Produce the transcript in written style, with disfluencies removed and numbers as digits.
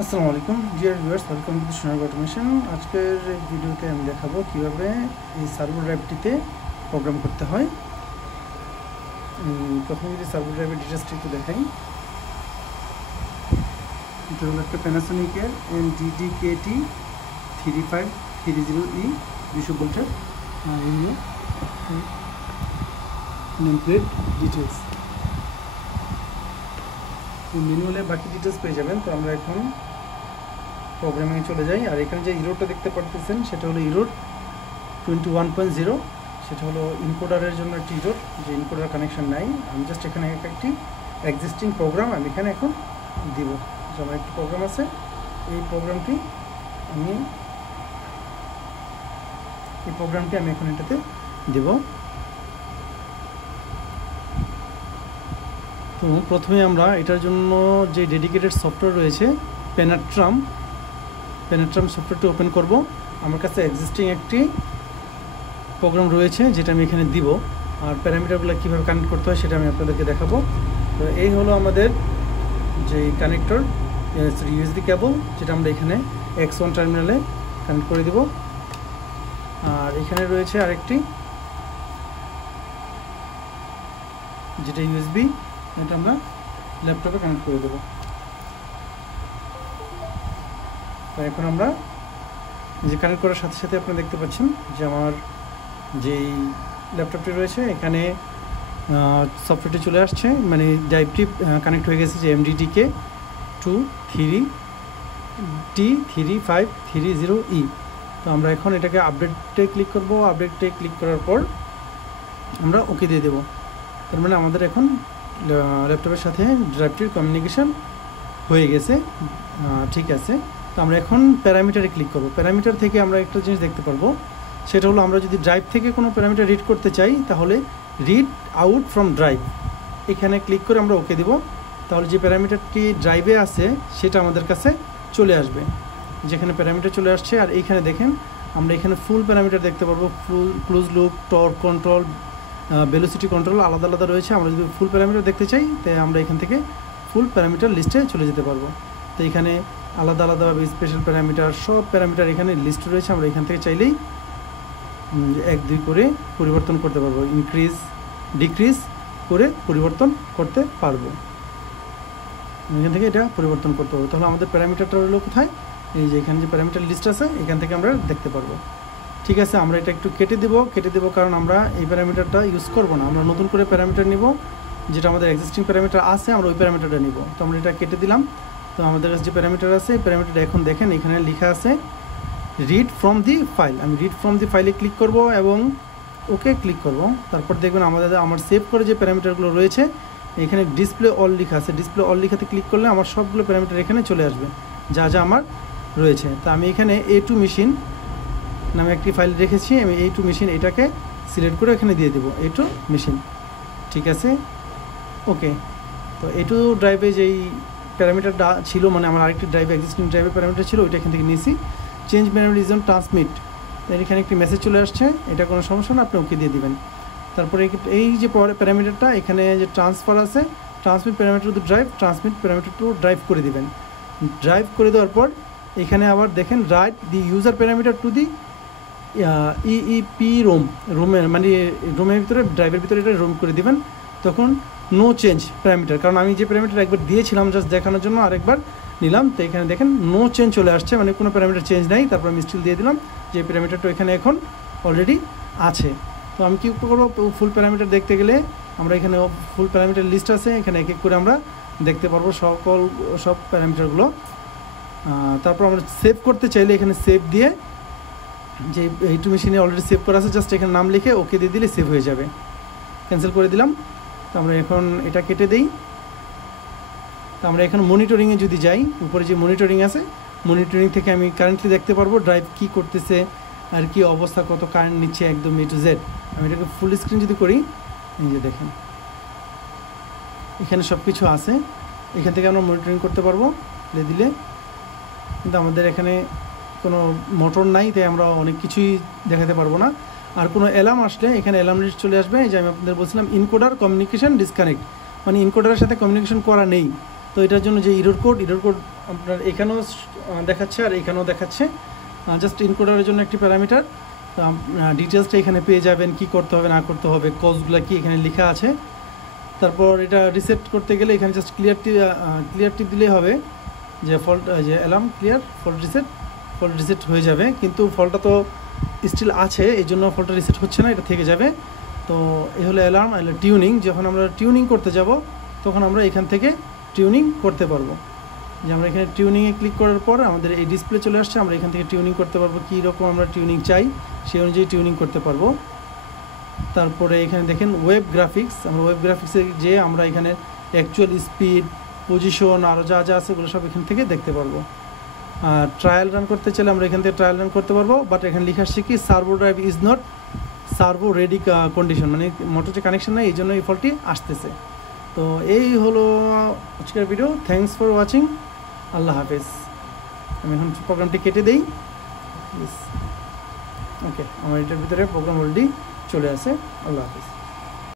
আসসালামু আলাইকুম dear viewers, welcome to সোনার অটোমেশন। আজকের ভিডিওতে আমি দেখাবো কিভাবে এই সার্ভার ড্রাইভটিতে প্রোগ্রাম করতে হয়। প্রথমে যদি সার্ভার ড্রাইভের ডিটেলসটা একটু দেখাই, এটা হলো একটা প্যানাসোনিকের NDDKT 3530E 200 ভোল্টের নেম প্লেট ডিটেলস। ম্যানুয়ালে বাকি ডিটেলস পেয়ে যাবেন। তো আমরা এখন প্রোগ্রামিংয়ে চলে যাই। আর এখানে যে ইরোডটা দেখতে পারতেছেন সেটা হলো ইরোড 21.0। সেটা হলো ইনকোডারের জন্য একটি ইরোড, যে ইনকোডার কানেকশন নাই। আমি জাস্ট এখানে একটি এক্সিস্টিং প্রোগ্রাম আমি এখানে এখন দিব। যে আমার একটি প্রোগ্রাম আছে, এই প্রোগ্রামটি আমি এখন এটাতে দেব। তো প্রথমে আমরা এটার জন্য যে ডেডিকেটেড সফটওয়্যার রয়েছে পেনাট্রাম সফটওয়্যারটি ওপেন করব। আমার কাছে এক্সিস্টিং একটি প্রোগ্রাম রয়েছে যেটা আমি এখানে দিব, আর প্যারামিটারগুলো কীভাবে কানেক্ট করতে হয় সেটা আমি আপনাদেরকে দেখাবো। তো এই হলো আমাদের যে কানেক্টর ইউএসবি কেবল, যেটা আমরা এখানে X1 টার্মিনালে কানেক্ট করে দিব। আর এখানে রয়েছে আরেকটি, যেটা ইউএসবি, এটা আমরা ল্যাপটপে কানেক্ট করে দেবো। তো এখন আমরা যে কানেক্ট করার সাথে সাথে আপনারা দেখতে পাচ্ছেন যে আমার যেই ল্যাপটপটি রয়েছে এখানে সফটওয়্যারটি চলে আসছে, মানে ড্রাইভটি কানেক্ট হয়ে গেছে যে MDDK2T3530E। তো আমরা এখন এটাকে আপডেটে ক্লিক করব। আপডেটে ক্লিক করার পর আমরা ওকে দিয়ে দেবো। তার মানে আমাদের এখন ল্যাপটপের সাথে ড্রাইভটির কমিউনিকেশন হয়ে গেছে। ঠিক আছে, তো আমরা এখন প্যারামিটারে ক্লিক করব। প্যারামিটার থেকে আমরা একটা জিনিস দেখতে পারবো, সেটা হলো আমরা যদি ড্রাইভ থেকে কোনো প্যারামিটার রিড করতে চাই তাহলে রিড আউট ফ্রম ড্রাইভ, এখানে ক্লিক করে আমরা ওকে দেব। তাহলে যে প্যারামিটারটি ড্রাইভে আছে সেটা আমাদের কাছে চলে আসবে, যেখানে প্যারামিটার চলে আসছে। আর এইখানে দেখেন আমরা এখানে ফুল প্যারামিটার দেখতে পারবো, close loop, torque control, velocity control আলাদা আলাদা রয়েছে। আমরা যদি ফুল প্যারামিটার দেখতে চাই তাই আমরা এখান থেকে ফুল প্যারামিটার লিস্টে চলে যেতে পারবো। তো এখানে আলাদা আলাদাভাবে স্পেশাল প্যারামিটার, সব প্যারামিটার এখানে লিস্ট রয়েছে। আমরা এখান থেকে চাইলেই 1-2 করে পরিবর্তন করতে পারবো, ইনক্রিজ ডিক্রিজ করে পরিবর্তন করতে পারবো। এখান থেকে এটা পরিবর্তন করতে পারবো। তাহলে আমাদের প্যারামিটারটা হলো কোথায়, এই যে এখানে যে প্যারামিটার লিস্ট আছে এখান থেকে আমরা দেখতে পারবো। ঠিক আছে, আমরা এটা একটু কেটে দেবো কারণ আমরা এই প্যারামিটারটা ইউজ করব না। আমরা নতুন করে প্যারামিটার নিব, যেটা আমাদের এক্সিস্টিং প্যারামিটার আছে আমরা ওই প্যারামিটারটা নিব। তো আমরা এটা কেটে দিলাম। তো আমাদের কাছে যে প্যারামিটার আছে এই প্যারামিটারটা এখন দেখেন এখানে লেখা আছে রিড ফ্রম দি ফাইল। আমি রিড ফ্রম দি ফাইলে ক্লিক করব এবং ওকে ক্লিক করব। তারপর দেখবেন আমার সেভ করে যে প্যারামিটারগুলো রয়েছে এখানে ডিসপ্লে অল লেখা আছে। ডিসপ্লে অল লেখাতে ক্লিক করলে আমার সবগুলো প্যারামিটার এখানে চলে আসবে যা যা আমার রয়েছে। তো আমি এখানে A2 মেশিন নামে একটি ফাইল রেখেছি, আমি A2 মেশিন এটাকে সিলেক্ট করে এখানে দিয়ে দেবো A2 মেশিন। ঠিক আছে, ওকে। তো A2 ড্রাইভে যেই প্যারামিটারটা ছিল, মানে আমার আরেকটি ড্রাইভে এক্সিস্টিং ড্রাইভের প্যারামিটার ছিল, ওইটা এখান থেকে নিয়েছি। চেঞ্জ মেমরি রিজন ট্রান্সমিট, এখানে একটি মেসেজ চলে আসছে, এটা কোনো সমস্যা না, আপনি ওকে দিয়ে দিবেন। তারপরে এই যে প্যারামিটারটা এখানে যে ট্রান্সফার আছে, transmit parameter to drive, transmit parameter to drive করে দিবেন। ড্রাইভ করে দেওয়ার পর এখানে আবার দেখেন write the user parameter to the EEP রোমের, মানে রোমের ভিতরে ড্রাইভের ভিতরে এটা রোম করে দিবেন। তখন নো চেঞ্জ প্যারামিটার, কারণ আমি যে প্যারামিটার একবার দিয়েছিলাম জাস্ট দেখানোর জন্য আরেকবার নিলাম। তো এখানে দেখেন নো চেঞ্জ চলে আসছে, মানে কোনো প্যারামিটার চেঞ্জ নাই। তারপর আমি স্টিল দিয়ে দিলাম যে প্যারামিটারটা এখানে এখন অলরেডি আছে। তো আমি কী করবো, ফুল প্যারামিটার দেখতে গেলে আমরা এখানে ফুল প্যারামিটার লিস্ট আছে, এখানে এক এক করে আমরা দেখতে পারবো সব প্যারামিটারগুলো। তারপর আমরা সেভ করতে চাইলে এখানে সেভ দিয়ে, যে A2 মেশিনে অলরেডি সেভ করা আছে জাস্ট এখানে নাম লিখে ওকে দিয়ে দিলে সেভ হয়ে যাবে। ক্যান্সেল করে দিলাম। তো আমরা এখন এটা কেটে দিই। তো আমরা এখন মনিটরিংয়ে যদি যাই, উপরে যে মনিটরিং আছে, মনিটরিং থেকে আমি কারেন্টলি দেখতে পারবো ড্রাইভ কী করতেছে আর কি অবস্থা, কত কারেন্ট নিচ্ছে একদম A to Z। আমি এটাকে ফুল স্ক্রিন যদি করি, এই যে দেখেন এখানে সব কিছু আছে, এখান থেকে আমরা মনিটরিং করতে পারবো দিলে। কিন্তু আমাদের এখানে কোনো মোটর নাই, তাই আমরা অনেক কিছুই দেখাতে পারবো না। আর কোনো অ্যালার্ম আসলে এখানে অ্যালার্ম লিস্ট চলে আসবে। এই যে আমি আপনাদের বলছিলাম ইনকোডার কমিউনিকেশন ডিসকানেক্ট, মানে ইনকোডারের সাথে কমিউনিকেশন করা নেই। তো এটার জন্য যে এরর কোড আপনার এখানেও দেখাচ্ছে আর এখানেও দেখাচ্ছে, জাস্ট ইনকোডারের জন্য একটি প্যারামিটার। তো ডিটেলসটা এখানে পেয়ে যাবেন, কি করতে হবে না করতে হবে, কজগুলো কি এখানে লেখা আছে। তারপর এটা রিসেট করতে গেলে এখানে জাস্ট ক্লিয়ার টিপ দিলেই হবে, যে ফল্ট যে অ্যালার্ম ক্লিয়ার, ফল্ট রিসেট হয়ে যাবে। কিন্তু ফল্টটা তো স্টিল আছে, এই জন্য ফল্টটা রিসেট হচ্ছে না, এটা থেকে যাবে। তো এই হলো অ্যালার্ম। টিউনিং, যখন আমরা টিউনিং করতে যাব তখন আমরা এখান থেকে টিউনিং করতে পারবো। যে আমরা এখানে টিউনিংয়ে ক্লিক করার পর আমাদের এই ডিসপ্লে চলে আসছে, আমরা এখান থেকে টিউনিং করতে পারবো, কী রকম আমরা টিউনিং চাই সেই অনুযায়ী টিউনিং করতে পারবো। তারপরে এখানে দেখেন ওয়েব গ্রাফিক্স, আমরা ওয়েব গ্রাফিক্সে যে আমরা এখানে অ্যাকচুয়াল স্পিড, পজিশন আরও যা যা আছে ওগুলো সব এখান থেকে দেখতে পারবো। আর ট্রায়াল রান করতে চাইলে আমরা এখান থেকে ট্রায়াল রান করতে পারবো, বাট এখানে লেখা আসছে কি servo drive is not servo ready condition, মানে মোটর যে কানেকশন নাই এই জন্য এই ফলটি আসতেছে। তো এই হলো আজকের ভিডিও। Thanks for watching. আল্লাহ হাফেজ। আমি এখন প্রোগ্রামটি কেটে দেই। ওকে, আমার এটার ভিতরে প্রোগ্রাম অলরেডি চলে আসে। আল্লাহ হাফেজ।